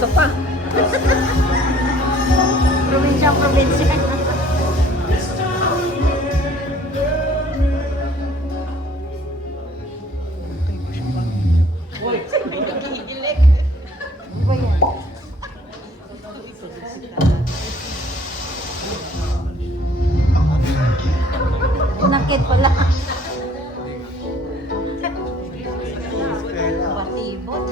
aso pa. Probinsya. Nakit pala. Batibot.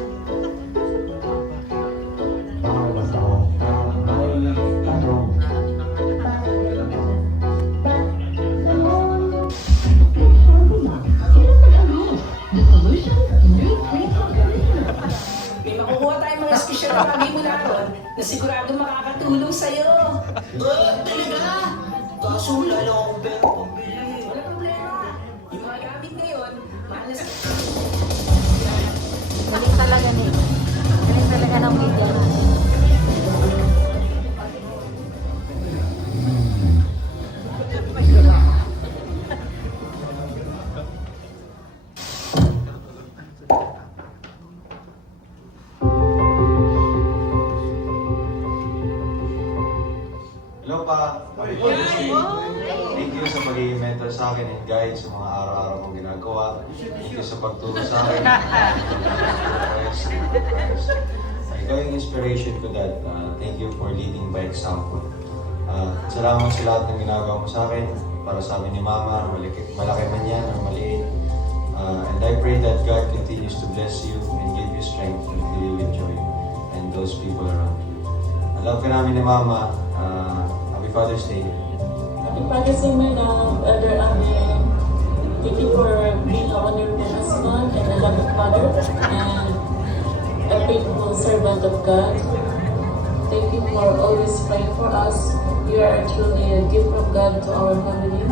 May makukuha tayong mga espesyal na bagay mula ron na sigurado makakatulong sa'yo. Talaga? Kaso wala lang akong pera pambili. Wala problema. Yung mga gamit ngayon, mahal na sa... Galing talaga ni. Galing talaga ng media. Hello pa, thank you sa pagiging mentor sa akin and guide sa mga araw-araw kong ginagawa. Thank you sa pagturo sa akin. Ikaw yung inspiration ko, Dad. Thank you for leading by example. Salamat sa lahat ng ginagawa mo sa akin. Para sa amin ni Mama, malaki man yan o maliit. And I pray that God continues to bless you and give you strength and fill you with joy and those people around you. Love ka namin ni Mama. Happy Father's Day. Happy Father's Day, my love, Elder Andre. Thank you for being a wonderful husband and a loving father and a faithful servant of God. Thank you for always praying for us. You are truly a gift from God to our family.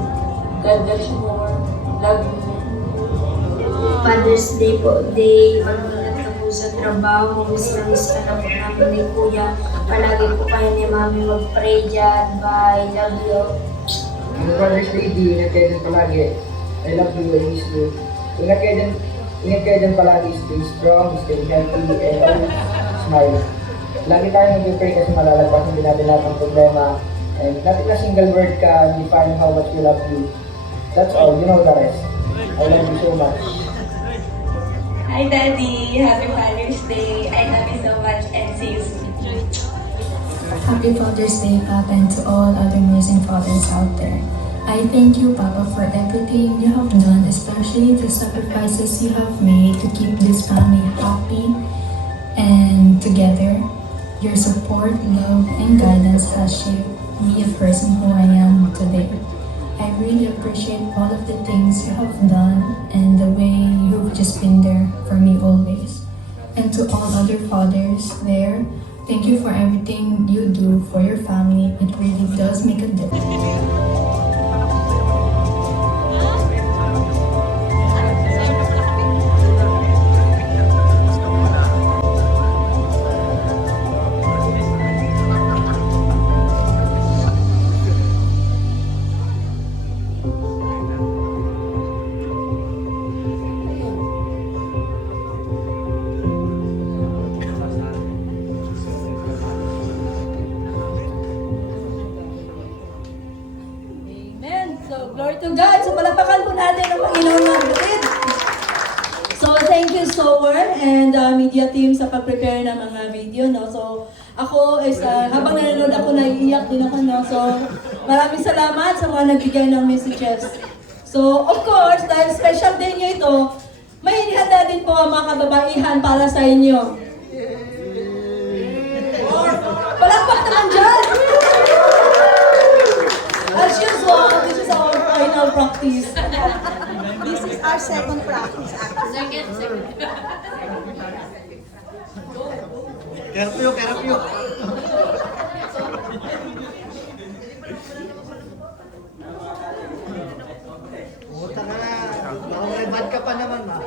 God bless you more. Love you. Father's Day po, mag-ingat na po sa trabaho, miss ka na po namin ni Kuya. Palagi po kayo ni Mami mag-pray dyan. Bye, love you. Ang Father's Day, ingat kayo din palagi. I love you, I miss you. Ingat kayo din palagi, stay strong, stay healthy, and always smile. Lagi tayo nag-pray kasi malalagpasan din natin lahat ng problema. And nothing na single word can define how much we love you. That's all, you know the rest. I love you so much. Hi Daddy, happy Father's Day. I love you so much and see you soon. Happy Father's Day, Papa, and to all other amazing fathers out there. I thank you, Papa, for everything you have done, especially the sacrifices you have made to keep this family happy and together. Your support, love, and guidance has shaped me a person who I am today. I really appreciate all of the things you have done and the way you've just been there for me always. And to all other fathers there, thank you for everything you do for your family. It really does make a difference. So, glory to God. So, palapakan po natin ang Panginoon ng batid. So, thank you so much and media team sa pag-prepare ng mga video, no? So, ako is, habang nanonood ako, naiiyak din ako, no? So, maraming salamat sa mga nagbigay ng messages. So, of course, dahil special day nyo ito, may handa din po ang mga kababaihan para sa inyo. Palakpak naman dyan! As usual, this is our final practice. This is our second practice actually. Second. Kerapyo. Puta na, baka may bad ka pa naman, ma.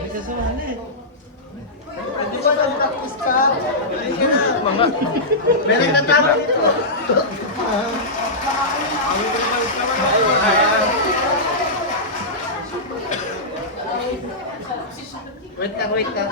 May sasuhan eh. Di ba nag-practice ka? Meron na tama dito. wait ka.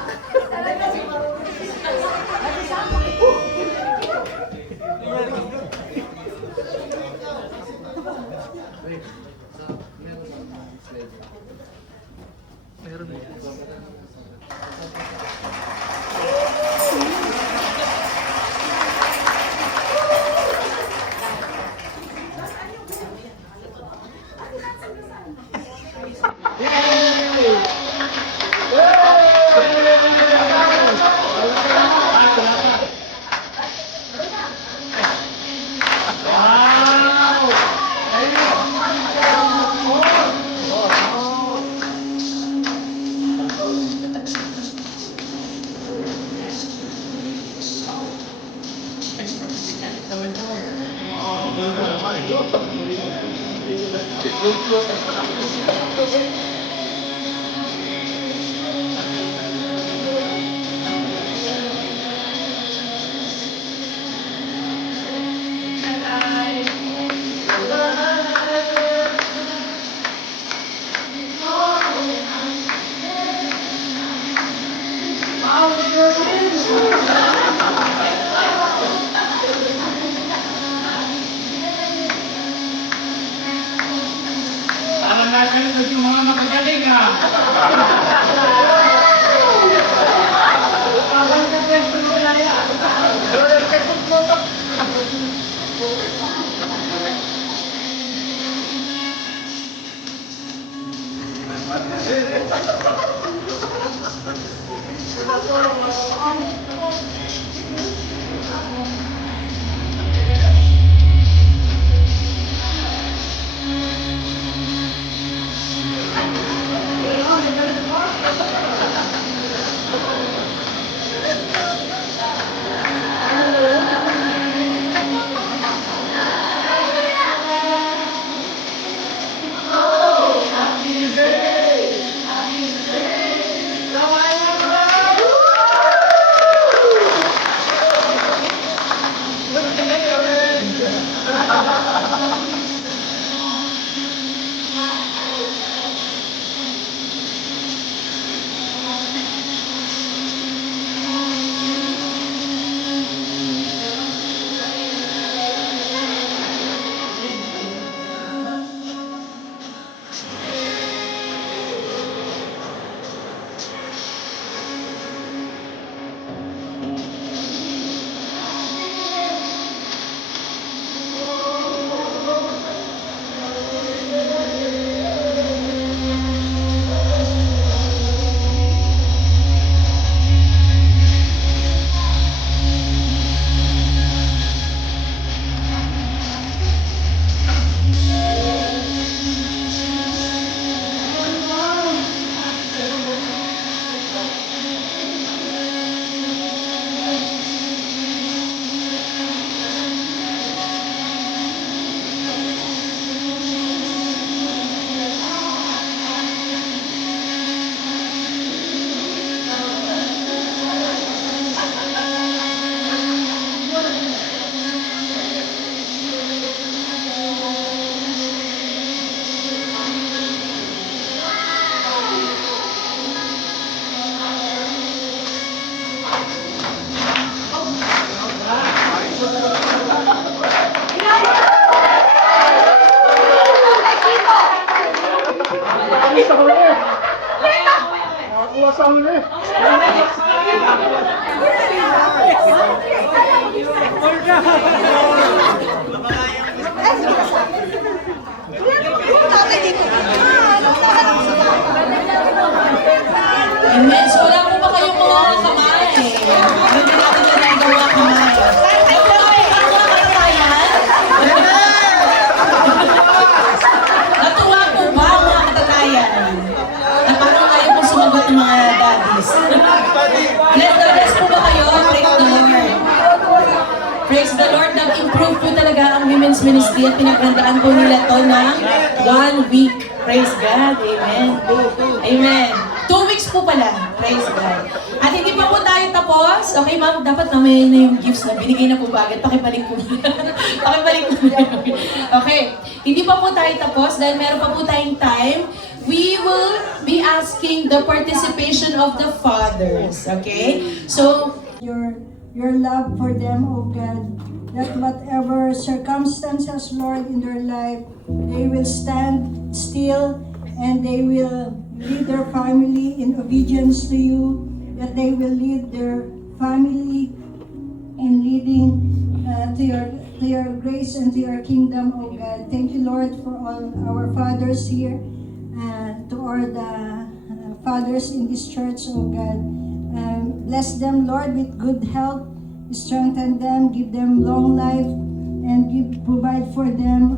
Amen. So wala po ba kayong mga kamay? Hindi natin na nagawa kamay. Natuwa po ba mga katatayan? Na parang ayaw po sumagot ng mga daddies. Bless po ba kayo? Praise the Lord. Praise the Lord. Nag-improve po talaga ang women's ministry at pinaghandaan po nila to ng 1 week. Praise God. Amen. Amen. 2 weeks po pala. Praise God. At hindi pa po tayo tapos. Okay, ma'am, dapat mamaya na yung gifts na binigay na po ba agad. Pakibalik po. Pakibalik po. Okay. Hindi pa po tayo tapos dahil meron pa po tayong time. we will be asking the participation of the fathers, okay? So, your love for them, oh God, that whatever circumstances, Lord, in their life, they will stand still and they will lead their family in obedience to you, that they will lead their family in leading to your grace and to your kingdom, oh God. Thank you, Lord, for all our fathers here, and to all the fathers in this church, oh God. Bless them, Lord, with good health, strengthen them, give them long life, and provide for them.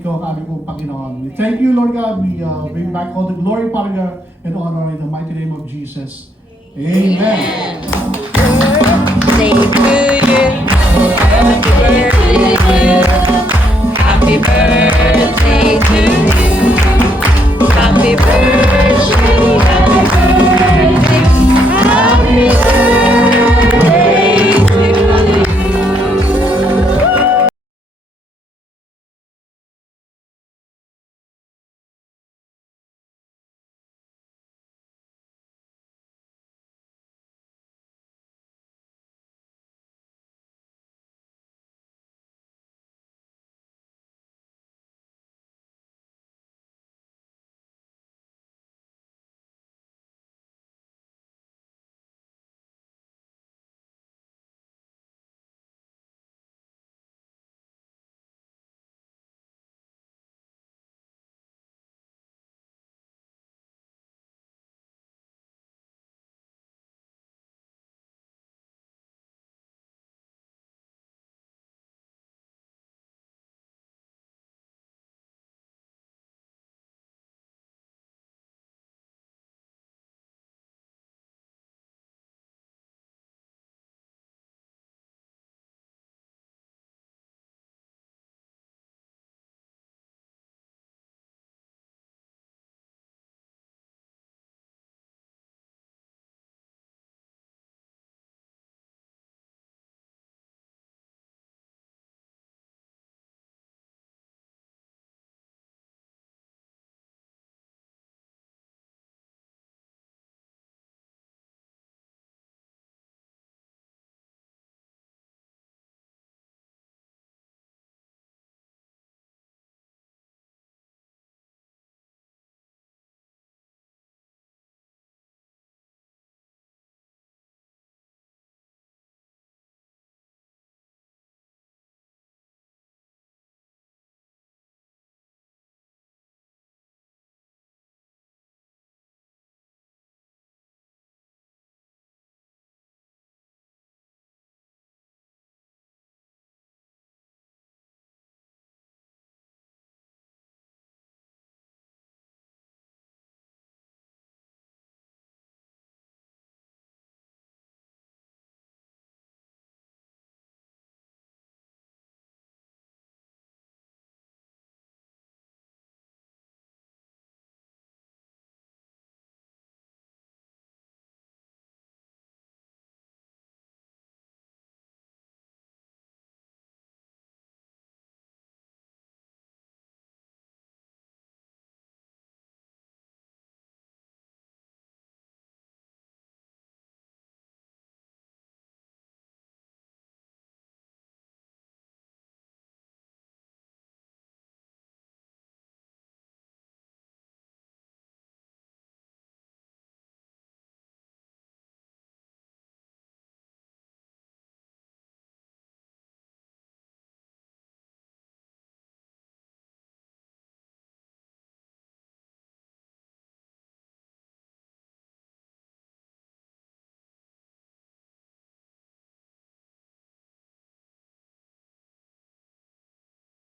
Ikaw ang aming pong Panginoon. We thank you, Lord God. We bring back all the glory, Father God, and honor in the mighty name of Jesus. Amen. Say to you, happy birthday to you, happy birthday to you, happy birthday, happy birthday.